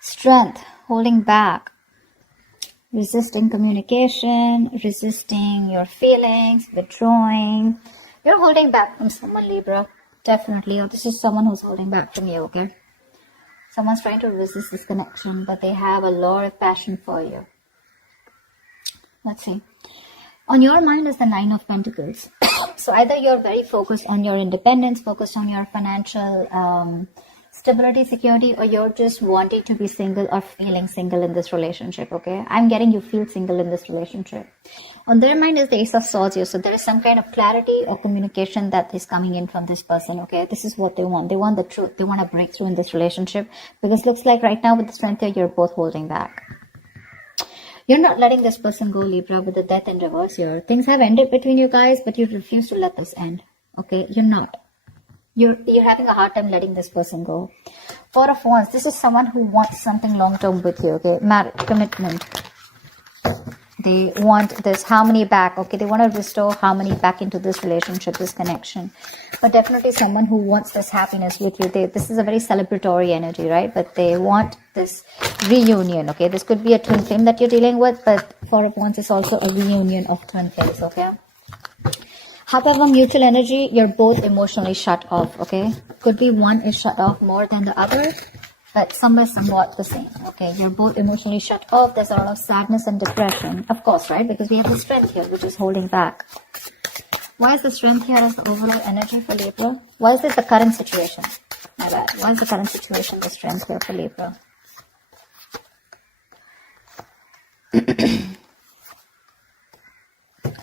Strength, holding back, resisting communication, resisting your feelings, withdrawing. You're holding back from someone, Libra. Definitely. Or this is someone who's holding back from you, okay? Someone's trying to resist this connection, but they have a lot of passion for you. Let's see. On your mind is the Nine of Pentacles. So either you're very focused on your independence, focused on your financial stability, security, or you're just wanting to be single or feeling single in this relationship, okay? I'm getting you feel single in this relationship. On their mind is the Ace of Swords here. So there is some kind of clarity or communication that is coming in from this person, okay? This is what they want. They want the truth. They want a breakthrough in this relationship. Because it looks like right now with the Strength here, you're both holding back. You're not letting this person go, Libra, with the Death in reverse here. Things have ended between you guys, but you refuse to let this end, okay? You're not. You're having a hard time letting this person go. Four of Wands. This is someone who wants something long-term with you, okay? Marriage, commitment. They want this harmony back, okay? They want to restore harmony back into this relationship, this connection. But definitely someone who wants this happiness with you. This is a very celebratory energy, right? But they want this reunion, okay? This could be a twin flame that you're dealing with, but Four of Wands is also a reunion of twin flames, okay? However, mutual energy, you're both emotionally shut off, okay? Could be one is shut off more than the other, but some is somewhat the same, okay? You're both emotionally shut off. There's a lot of sadness and depression, of course, right? Because we have the Strength here, which is holding back. Why is the Strength here as the overall energy for Libra? Why is this the current situation? My bad. Why is the current situation the Strength here for Libra?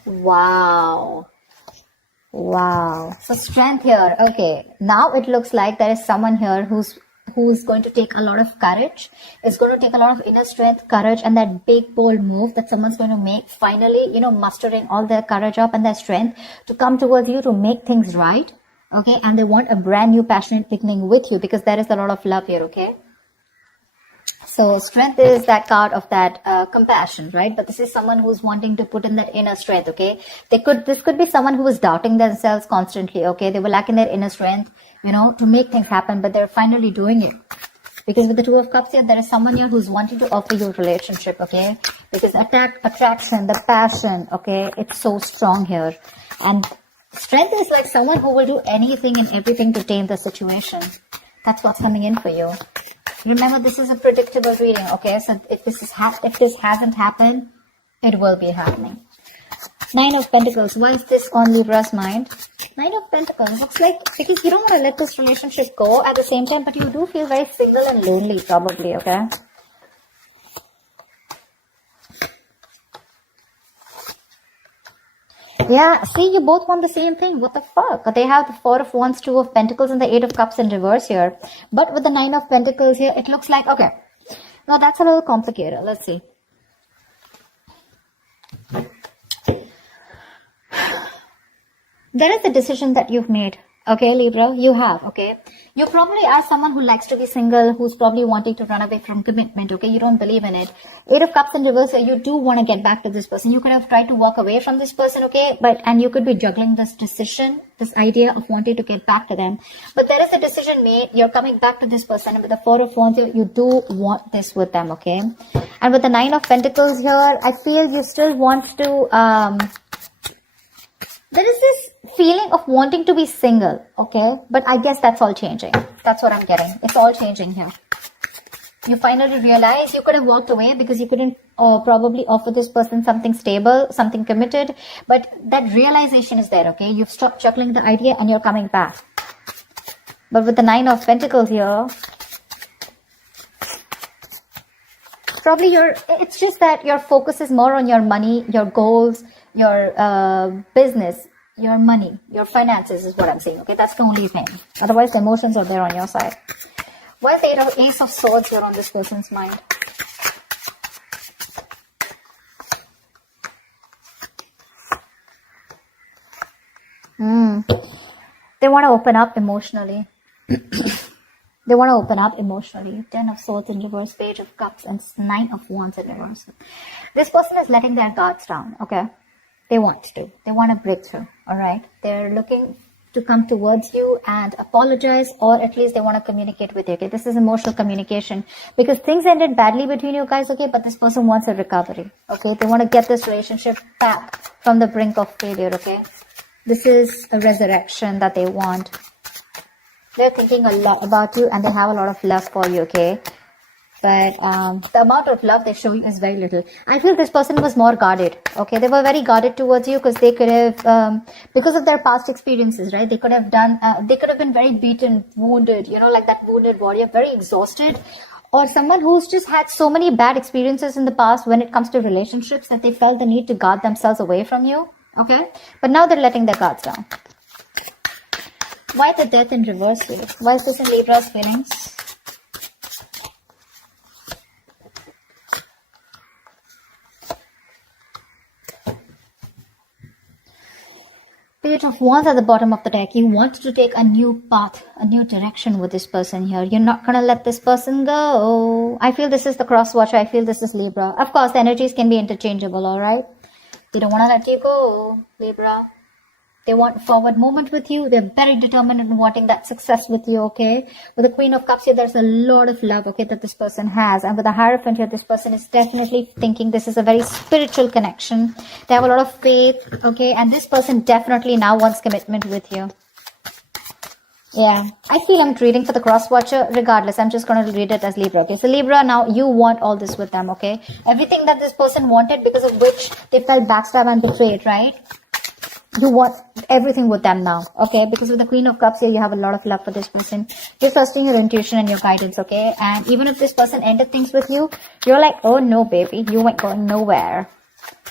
Wow. Wow. So Strength here. Okay. Now it looks like there is someone here who's going to take a lot of courage. It's going to take a lot of inner strength, courage, and that big bold move that someone's going to make, finally, you know, mustering all their courage up and their strength to come towards you to make things right. Okay. And they want a brand new passionate beginning with you because there is a lot of love here. Okay. So Strength is that card of that compassion, right? But this is someone who's wanting to put in that inner strength, okay? This could be someone who is doubting themselves constantly, okay? They were lacking their inner strength, you know, to make things happen, but they're finally doing it. Because with the Two of Cups here, there is someone here who's wanting to offer you a relationship, okay? Because attraction, the passion, okay? It's so strong here. And Strength is like someone who will do anything and everything to tame the situation. That's what's coming in for you. Remember, this is a predictable reading, okay? So if this hasn't happened, it will be happening. Nine of Pentacles. Why is this on Libra's mind? Nine of Pentacles. Looks like because you don't want to let this relationship go at the same time, but you do feel very single and lonely, probably, okay? Yeah, see, you both want the same thing. What the fuck? They have the Four of Wands, Two of Pentacles, and the Eight of Cups in reverse here. But with the Nine of Pentacles here, it looks like, okay. Now that's a little complicated. Let's see. There is a decision that you've made. Okay, Libra, you have, okay? You probably are someone who likes to be single, who's probably wanting to run away from commitment, okay? You don't believe in it. Eight of Cups in reverse, you do want to get back to this person. You could have tried to walk away from this person, okay? And you could be juggling this decision, this idea of wanting to get back to them. But there is a decision made. You're coming back to this person. And with the Four of Wands, you do want this with them, okay? And with the Nine of Pentacles here, I feel you still want to, there is this feeling of wanting to be single, okay? But I guess that's all changing. That's what I'm getting. It's all changing here. You finally realize you could have walked away because you couldn't probably offer this person something stable, something committed. But that realization is there, okay? You've stopped juggling the idea and you're coming back. But with the Nine of Pentacles here, probably it's just that your focus is more on your money, your goals, your business, your money, your finances is what I'm saying, okay? That's the only thing. Otherwise, the emotions are there on your side. Why is the Ace of Swords here on this person's mind? They want to open up emotionally. They want to open up emotionally. Ten of Swords in reverse, Page of Cups, and Nine of Wands in reverse. This person is letting their guards down, okay? They want to. They want a breakthrough, all right? They're looking to come towards you and apologize, or at least they want to communicate with you. Okay, this is emotional communication, because things ended badly between you guys. Okay, but this person wants a recovery. Okay, they want to get this relationship back from the brink of failure. Okay, this is a resurrection that they want. They're thinking a lot about you and they have a lot of love for you. Okay, but the amount of love they show you is very little. I feel this person was more guarded. Okay, they were very guarded towards you because they could have, because of their past experiences, right? They could have been very beaten, wounded, you know, like that wounded warrior, very exhausted, or someone who's just had so many bad experiences in the past when it comes to relationships that they felt the need to guard themselves away from you. Okay, but now they're letting their guards down. Why the death in reverse here? Why is this in Libra's feelings? Page of Wands at the bottom of the deck. You want to take a new path, a new direction with this person here. You're not going to let this person go. I feel this is the cross watcher. I feel this is Libra. Of course, the energies can be interchangeable, alright? They don't want to let you go, Libra. They want forward movement with you. They're very determined in wanting that success with you, okay? With the Queen of Cups here, there's a lot of love, okay, that this person has. And with the Hierophant here, this person is definitely thinking this is a very spiritual connection. They have a lot of faith, okay? And this person definitely now wants commitment with you. Yeah, I feel I'm reading for the cross watcher. Regardless, I'm just going to read it as Libra, okay? So Libra, now you want all this with them, okay? Everything that this person wanted, because of which they felt backstabbed and betrayed, right? You want everything with them now, okay? Because with the Queen of Cups here, you have a lot of love for this person. You're trusting your intuition and your guidance, okay? And even if this person ended things with you, you're like, oh no, baby, you ain't going nowhere.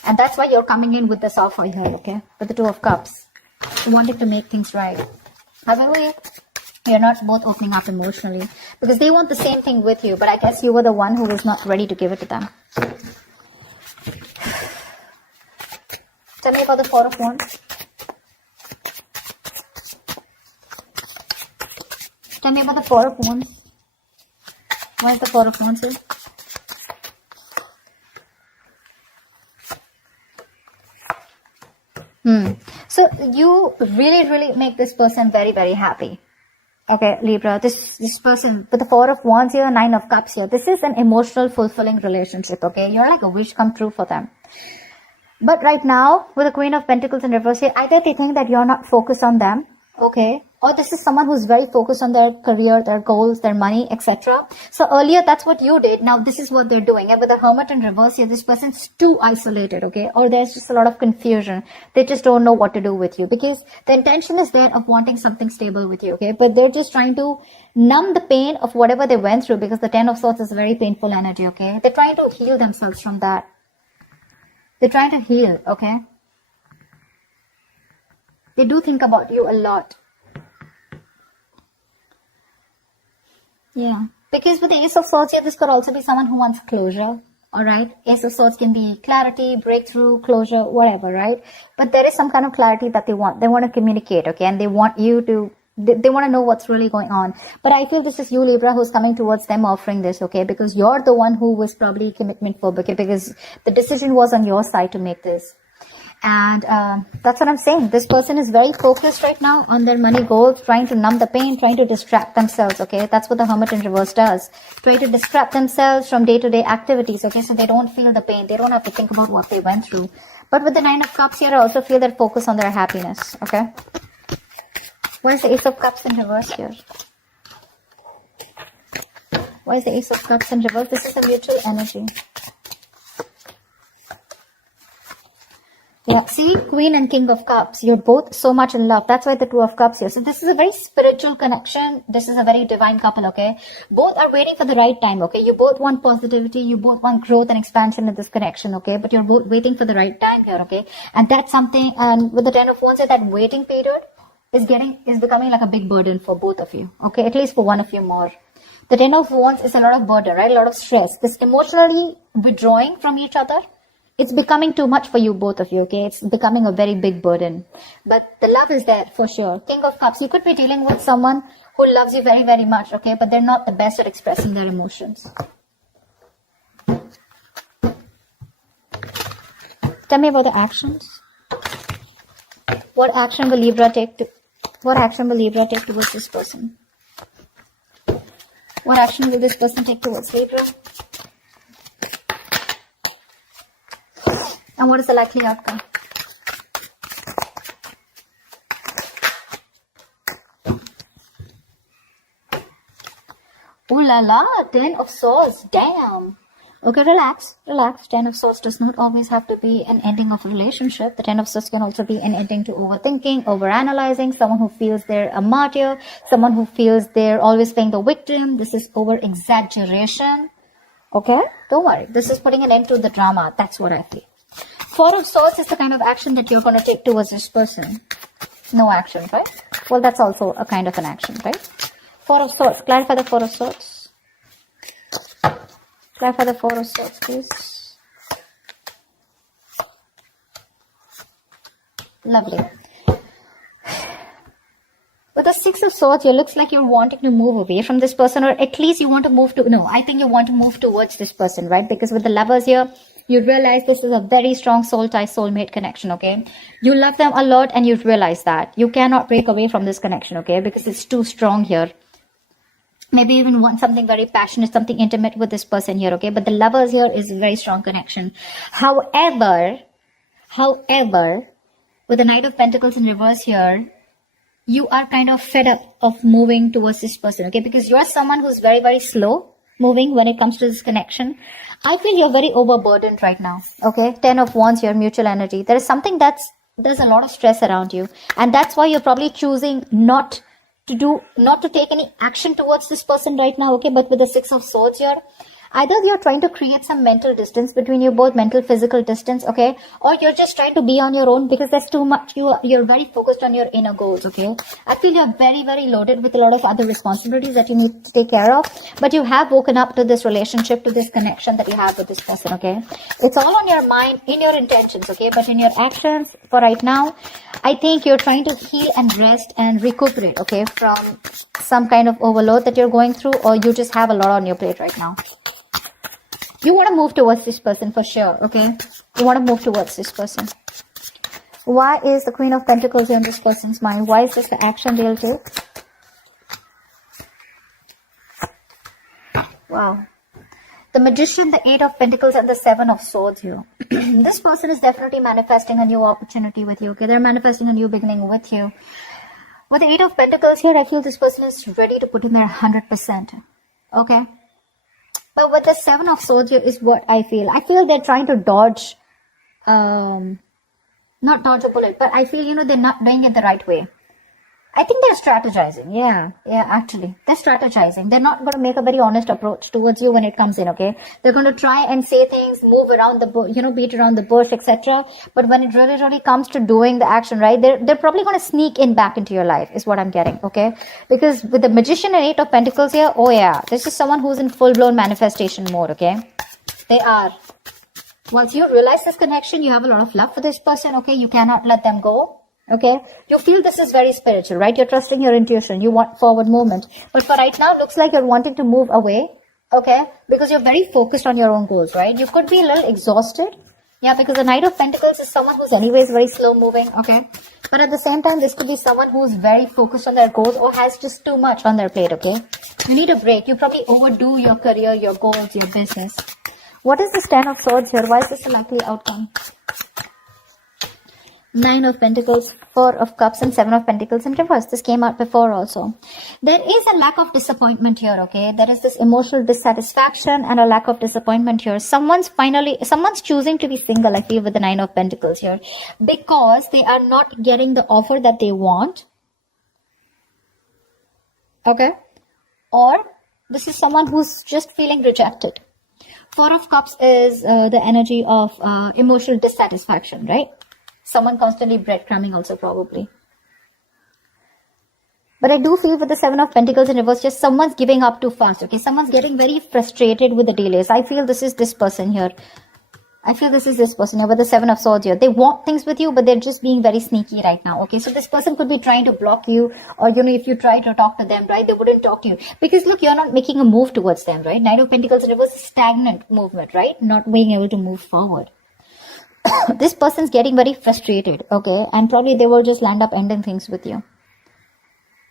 And that's why you're coming in with the Sulfur here, okay? With the Two of Cups. You wanted to make things right. However, you're not both opening up emotionally, because they want the same thing with you, but I guess you were the one who was not ready to give it to them. Tell me about the Four of Wands. Tell me about the Four of Wands. Why is the Four of Wands here? So you really make this person very happy. Okay, Libra, this person with the Four of Wands here, Nine of Cups here, this is an emotional fulfilling relationship, okay? You're like a wish come true for them. But right now, with the Queen of Pentacles in reverse here, either they think that you're not focused on them, okay? Or this is someone who's very focused on their career, their goals, their money, etc. So earlier, that's what you did. Now this is what they're doing. And with the Hermit in reverse here, this person's too isolated, okay? Or there's just a lot of confusion. They just don't know what to do with you, because the intention is there of wanting something stable with you, okay? But they're just trying to numb the pain of whatever they went through, because the Ten of Swords is a very painful energy, okay? They're trying to heal themselves from that. They're trying to heal, okay? They do think about you a lot. Yeah. Because with the Ace of Swords here, this could also be someone who wants closure. Alright? Ace of Swords can be clarity, breakthrough, closure, whatever, right? But there is some kind of clarity that they want. They want to communicate, okay? And they want you to... They want to know what's really going on. But I feel this is you, Libra, who's coming towards them offering this, okay? Because you're the one who was probably commitment phobic, okay? Because the decision was on your side to make this. And that's what I'm saying. This person is very focused right now on their money goals, trying to numb the pain, trying to distract themselves, okay? That's what the Hermit in reverse does. Try to distract themselves from day-to-day activities, okay? So they don't feel the pain. They don't have to think about what they went through. But with the Nine of Cups here, I also feel that focus on their happiness, okay? Why is the Ace of Cups in reverse here? Why is the Ace of Cups in reverse? This is a mutual energy. Yeah, see, Queen and King of Cups, you're both so much in love. That's why the Two of Cups here. So this is a very spiritual connection. This is a very divine couple, okay? Both are waiting for the right time, okay? You both want positivity. You both want growth and expansion in this connection, okay? But you're both waiting for the right time here, okay? And that's something, and with the Ten of Wands, that waiting period is becoming like a big burden for both of you, okay? At least for one of you more. The Ten of Wands is a lot of burden, right? A lot of stress. This emotionally withdrawing from each other, it's becoming too much for you, both of you, okay? It's becoming a very big burden. But the love is there for sure. King of Cups, you could be dealing with someone who loves you very much, okay? But they're not the best at expressing their emotions. Tell me about the actions. What action will Libra take to What action will Libra take towards this person? What action will this person take towards Libra? And what is the likely outcome? Ooh la la, 10 of Swords, damn. Okay, relax. Relax. 10 of Swords does not always have to be an ending of a relationship. The 10 of Swords can also be an ending to overthinking, overanalyzing, someone who feels they're a martyr, someone who feels they're always playing the victim. This is over-exaggeration. Okay? Don't worry. This is putting an end to the drama. That's what I feel. 4 of Swords is the kind of action that you're going to take towards this person. No action, right? Well, that's also a kind of an action, right? 4 of Swords. Clarify the 4 of Swords. Clarify the 4 of Swords, please. Lovely. With the 6 of Swords, it looks like you're wanting to move away from this person, or at least you want to move to, no, I think you want to move towards this person, right? Because with the Lovers here, you realize this is a very strong soul tie, soulmate connection, okay? You love them a lot and you realize that. You cannot break away from this connection, okay? Because it's too strong here. Maybe even want something very passionate, something intimate with this person here, okay? But the Lovers here is a very strong connection. However, with the Knight of Pentacles in reverse here, you are kind of fed up of moving towards this person, okay? Because you're someone who's very, very slow moving when it comes to this connection. I feel you're very overburdened right now, okay? 10 of Wands here, mutual energy. There is something there's a lot of stress around you. And that's why you're probably choosing not to take any action towards this person right now, okay? But with the 6 of Swords here, either you're trying to create some mental distance between you both, mental, physical distance, okay? Or you're just trying to be on your own because there's too much, you're very focused on your inner goals, okay? I feel you're very, very loaded with a lot of other responsibilities that you need to take care of, but you have woken up to this relationship, to this connection that you have with this person, okay? It's all on your mind, in your intentions, okay? But in your actions, for right now, I think you're trying to heal and rest and recuperate, okay? From some kind of overload that you're going through, or you just have a lot on your plate right now. You want to move towards this person for sure, okay? You want to move towards this person. Why is the Queen of Pentacles in this person's mind? Why is this the action they'll take? Wow. The Magician, the 8 of Pentacles, and the 7 of Swords here. This person is definitely manifesting a new opportunity with you, okay? They're manifesting a new beginning with you. With the 8 of Pentacles here, I feel this person is ready to put in their 100%, okay? But with the 7 of Swords here is what I feel. I feel they're trying to dodge, not dodge a bullet, but I feel, they're not doing it the right way. I think they're strategizing. Yeah, actually. They're strategizing. They're not going to make a very honest approach towards you when it comes in, okay? They're going to try and say things, move around the bush, beat around the bush, etc. But when it really, really comes to doing the action, right, they're probably going to sneak in back into your life, is what I'm getting, okay? Because with the Magician and 8 of Pentacles here, oh yeah, this is someone who's in full-blown manifestation mode, okay? They are. Once you realize this connection, you have a lot of love for this person, okay? You cannot let them go. Okay, you feel this is very spiritual, right? You're trusting your intuition. You want forward movement. But for right now, it looks like you're wanting to move away, okay? Because you're very focused on your own goals, right? You could be a little exhausted. Yeah, because the Knight of Pentacles is someone who's anyways very slow moving, okay? But at the same time, this could be someone who's very focused on their goals or has just too much on their plate, okay? You need a break. You probably overdo your career, your goals, your business. What is this 10 of Swords here? Why is this a likely outcome? 9 of Pentacles, 4 of Cups, and 7 of Pentacles in reverse. This came out before also. There is a lack of disappointment here, okay? There is this emotional dissatisfaction and a lack of disappointment here. Someone's choosing to be single, I feel, with the 9 of Pentacles here. Because they are not getting the offer that they want. Okay? Or this is someone who's just feeling rejected. 4 of Cups is the energy of emotional dissatisfaction, right? Someone constantly breadcrumbing also probably. But I do feel with the 7 of Pentacles in reverse, just someone's giving up too fast, okay? Someone's getting very frustrated with the delays. I feel this is this person here. I feel this is this person here with the 7 of Swords here. They want things with you, but they're just being very sneaky right now, okay? So this person could be trying to block you, or, if you try to talk to them, right, they wouldn't talk to you. Because, look, you're not making a move towards them, right? 9 of Pentacles in reverse is stagnant movement, right? Not being able to move forward. This person's getting very frustrated, okay? And probably they will just land up ending things with you.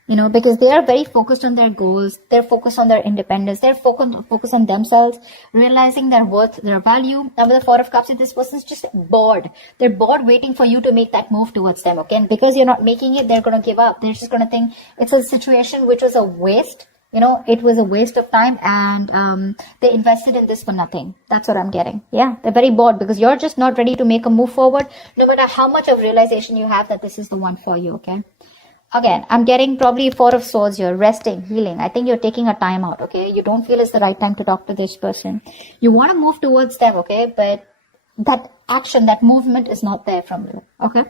Because they are very focused on their goals. They're focused on their independence. They're focused on themselves, realizing their worth, their value. Now with the Four of Cups, this person's just bored. They're bored waiting for you to make that move towards them, okay? And because you're not making it, they're going to give up. They're just going to think it's a situation which was a waste. It was a waste of time, and they invested in this for nothing. That's what I'm getting. Yeah, they're very bored because you're just not ready to make a move forward, no matter how much of realization you have that this is the one for you, okay? Again, I'm getting probably Four of Swords here, resting, healing. I think you're taking a time out, okay? You don't feel it's the right time to talk to this person. You want to move towards them, okay? But that action, that movement is not there from you, okay?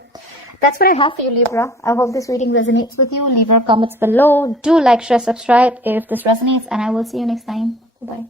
That's what I have for you, Libra. I hope this reading resonates with you. Leave your comments below. Do like, share, subscribe if this resonates, and I will see you next time. Bye-bye.